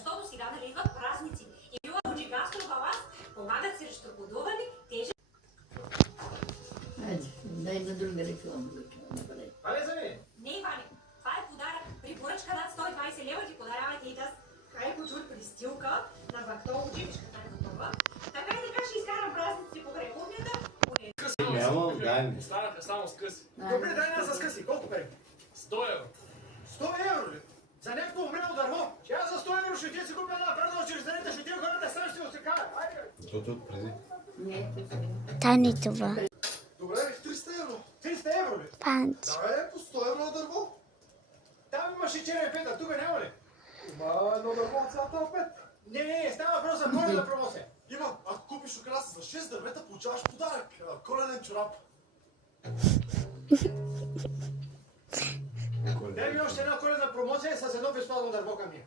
защото сега нали идват празници. И била Буджигастро Палас помагат срещу годуване, тежи. Айде, дай на друга реклама. Валя за мен? Не, Валя, това е подарък. При поръчка над 120 лева ти подаряват и тази хайкочур пристилка на бактол, училищката е готова. Така и така ще изкарам празниците покрай кухнята. Няма, дай ми. Останаха само с къси. Добре, дай нас с къси. Колко пари? 100 евро. 100 евро ли? За някакво умрело дърво? Че аз за 100 евро ще ти си купя една празна учрежденията, ще ти хората сами ще осекават. Айде! Защото преди. Не, Та не това. Добре, 300 евро. 300 евро ли? Панч. Да, по 100 евро на дърво. Там имаше черен петък, тук няма ли? Има едно дърво от цялата пет. Не, става въпрос за коледна промоция. Има, ако купиш украса за 6 дървета, получаваш подарък. Коледен чорап. Дай ми още една коледна промоция с едно безплатно дърво към нея.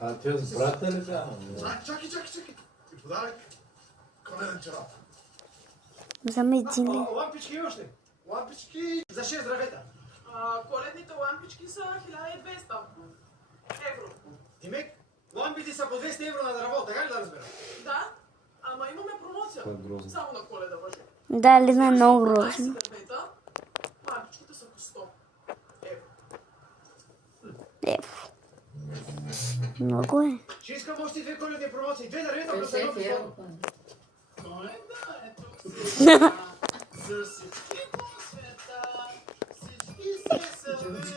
А ти с брата ли бяха? Чакай. И подарък. Коледен чорап. Взема един ли? Лампички имаш ли? Лампички за 6 дървета. Коледните лампички са 1200 евро. Димек, лампите са по 200 евро на дърво, така ли да разбера? Да, ама имаме промоция. Това е грозно. Само на Коледа въжи. Да, Лина е много грозно. 12 дървета, лампичките са по 100 евро. Много е. Ще искам още две коледни промоции. Две дървета, ако са 50 едно безплатно. евро. Коледа е тук сега. За всички по света. Всички се събираме.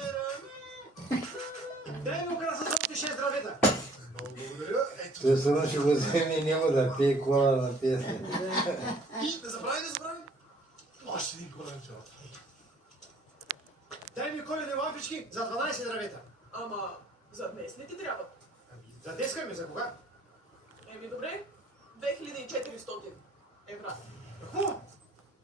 Дай ми украса за още 6 дървета. Много благодаря. Ето. Той сърно ще го вземе и няма да пие кола на песня. И не забрави. Още един коледен чорап. Дай ми коледни лампички за 12 дървета. Ама за днес ли ти трябва? За днеска ми, за кога? Добре, 2400 евра. Хубаво!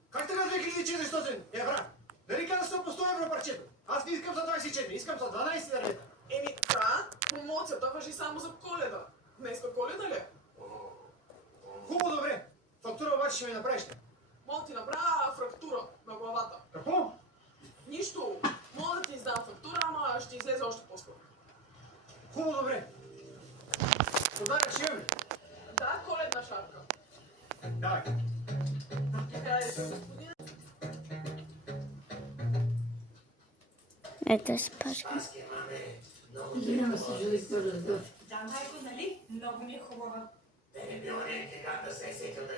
Как така 2400 евра? Дали каза са по 100 евро парчето? Аз не искам за 24, искам за 12 дървета. Да, промоцията важи само за Коледа. Днеска Коледа ли? Хубаво, добре. Фактура обаче ще ми направиш ли? Мога да ти направя фрактура на главата. Какво? Нищо. Мога да ти издам фактура, ама ще излезе още по-скоро. Хубаво, добре. Подарък ще имаме. Да, коледна шапка. Давай. Господин. Ето се пашка. Няма се живи по-раздофи. Да, майко, нали? Много ми е хубава. Те не било някакви как да се е сетил да